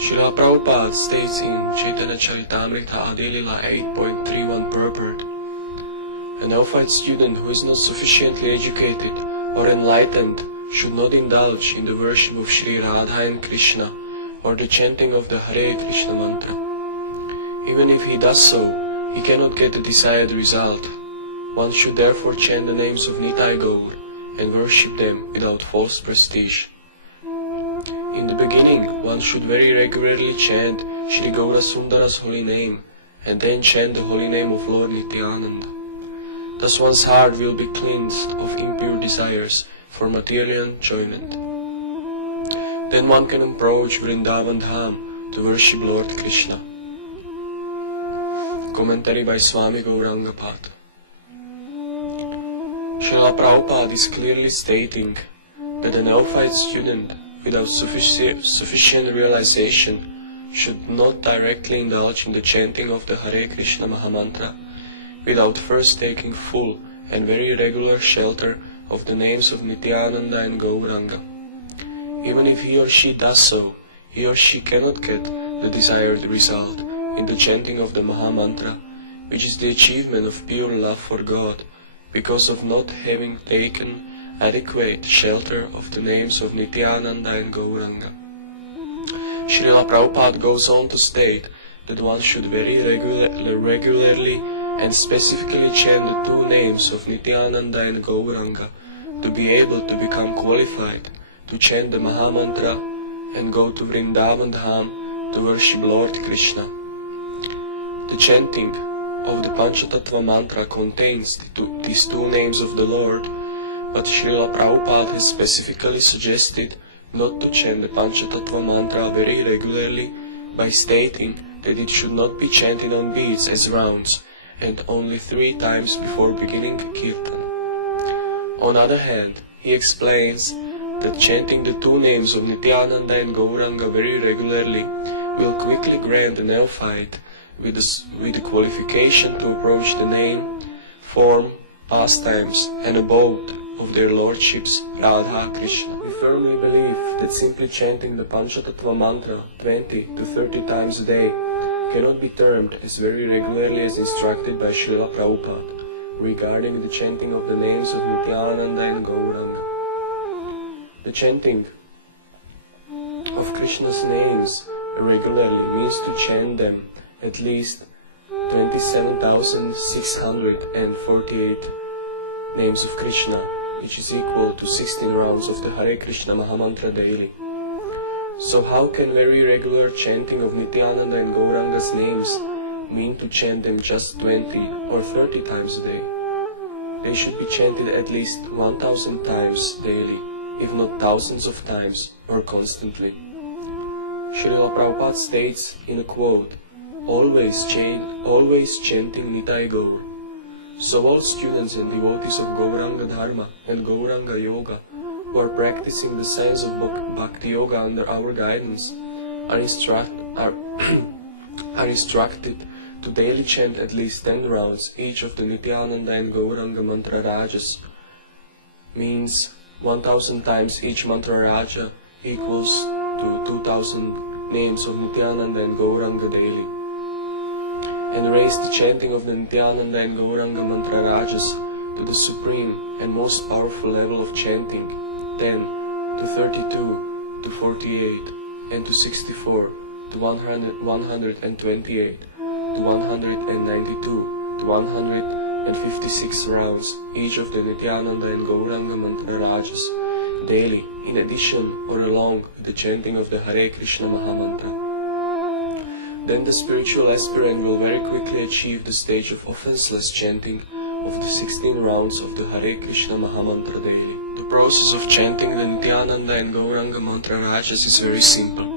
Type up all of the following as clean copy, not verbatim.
Srila Prabhupada states in Chaitanya Charitamrita Adilila 8.31 purport, a neophyte student who is not sufficiently educated or enlightened should not indulge in the worship of Sri Radha and Krishna or the chanting of the Hare Krishna mantra. Even if he does so, he cannot get the desired result. One should therefore chant the names of Nitai Gaur and worship them without false prestige. In the beginning, one should very regularly chant Shri Gaura Sundara's holy name and then chant the holy name of Lord Nityananda. Thus one's heart will be cleansed of impure desires for material enjoyment. Then one can approach Vrindavan Dham to worship Lord Krishna. Commentary by Swami Gauranga Path. Srila Prabhupada is clearly stating that a neophyte student without sufficient realization should not directly indulge in the chanting of the Hare Krishna Mahamantra without first taking full and very regular shelter of the names of Nityananda and Gauranga. Even if he or she does so, he or she cannot get the desired result in the chanting of the Mahamantra, which is the achievement of pure love for God, because of not having taken adequate shelter of the names of Nityananda and Gauranga. Srila Prabhupada goes on to state that one should very regularly and specifically chant the two names of Nityananda and Gauranga to be able to become qualified to chant the Mahamantra and go to Vrindavan Dham to worship Lord Krishna. The chanting of the Panchatattva mantra contains these two names of the Lord, but Srila Prabhupada has specifically suggested not to chant the Panchatattva mantra very regularly by stating that it should not be chanted on beats as rounds and only 3 times before beginning Kirtan. On the other hand, he explains that chanting the two names of Nityananda and Gauranga very regularly will quickly grant the neophyte with the qualification to approach the name, form, pastimes and abode of their lordships Radha Krishna. We firmly believe that simply chanting the Panchatattva mantra 20 to 30 times a day cannot be termed as very regularly as instructed by Srila Prabhupada regarding the chanting of the names of Nityananda and Gauranga. The chanting of Krishna's names regularly means to chant them at least 27,648 names of Krishna, which is equal to 16 rounds of the Hare Krishna Mahamantra daily. So how can very regular chanting of Nityananda and Gauranga's names mean to chant them just 20 or 30 times a day? They should be chanted at least 1,000 times daily, if not thousands of times or constantly. Srila Prabhupada states in a quote, always chanting Nitai Gaur. So all students and devotees of Gauranga Dharma and Gauranga Yoga who are practicing the science of Bhakti Yoga under our guidance are instructed to daily chant at least 10 rounds each of the Nityananda and Gauranga mantra rajas, means 1,000 times each mantra raja equals to 2,000 names of Nityananda and Gauranga daily, and raise the chanting of the Nityananda and Gauranga mantra rajas to the supreme and most powerful level of chanting, 10 to 32 to 48 and to 64 to 128 to 192 to 156 rounds each of the Nityananda and Gauranga mantra rajas daily, in addition or along with the chanting of the Hare Krishna Mahamantra. Then the spiritual aspirant will very quickly achieve the stage of offenseless chanting of the 16 rounds of the Hare Krishna Mahamantra daily. The process of chanting the Nityananda and Gauranga mantra rajas is very simple.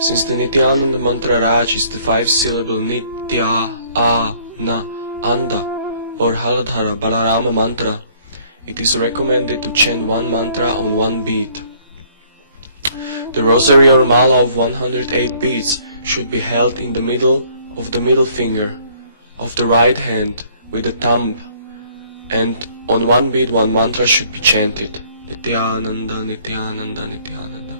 Since the Nityananda mantra raj is the 5-syllable Nitya, A, Na, Anda or Haladhara Balarama mantra, it is recommended to chant one mantra on one beat. The rosary or mala of 108 beads should be held in the middle of the middle finger of the right hand with the thumb, and on one bead one mantra should be chanted, Nityananda, Nityananda, Nityananda.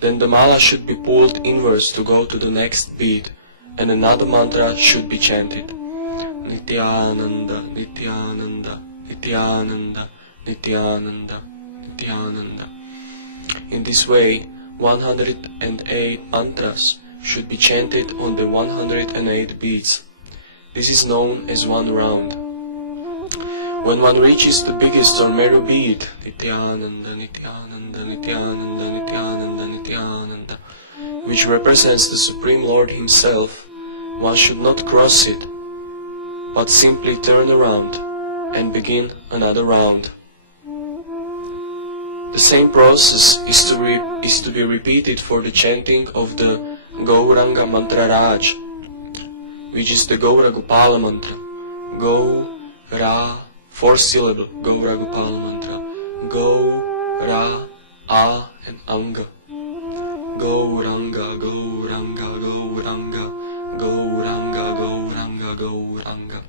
Then the mala should be pulled inwards to go to the next beat, and another mantra should be chanted. Nityananda, Nityananda, Nityananda, Nityananda, Nityananda. In this way, 108 mantras should be chanted on the 108 beats. This is known as one round. When one reaches the biggest or merry beat, Nityananda, Nityananda, Nityananda, Nityananda, Nityananda, which represents the Supreme Lord Himself, one should not cross it, but simply turn around and begin another round. The same process is to be repeated for the chanting of the Gauranga mantra Raj, which is the Gaura Gopala mantra. Go, Ra, 4-syllable Gaura Gopala mantra. Go, Ra, A, and Anga. Gauranga, Gauranga, Gauranga, Gauranga, Gauranga, Gauranga.